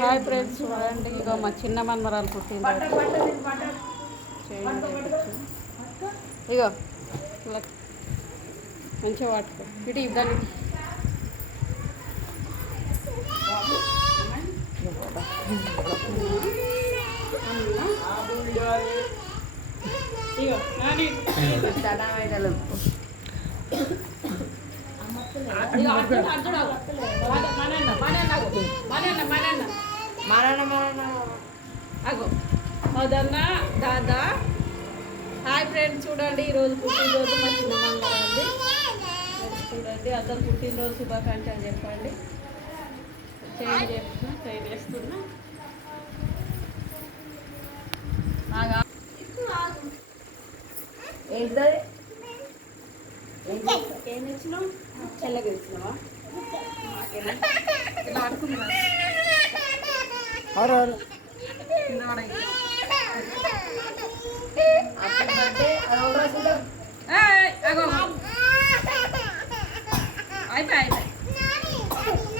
Hi friends, చూడండి ఇగో మా చిన్న మనమరాలు పుట్టింది. ఇగో ఇలా మంచిగా వాటుకో ఇటు ఇద్దాన్ని. ఇగో అదన్న దాదా. హాయ్ ఫ్రెండ్స్, చూడండి ఈరోజు పుట్టినరోజు మా చిన్న మంగళండి. చూడండి అందరు పుట్టినరోజు శుభాకాంక్షలు చెప్పండి. చేంజ్ చేస్తున్నా ఏంటిది? ఏం ఇచ్చినావు? చెల్లెకి ఇచ్చినావా? ఇలా ఆడుకుంటున్నా కింద పడ.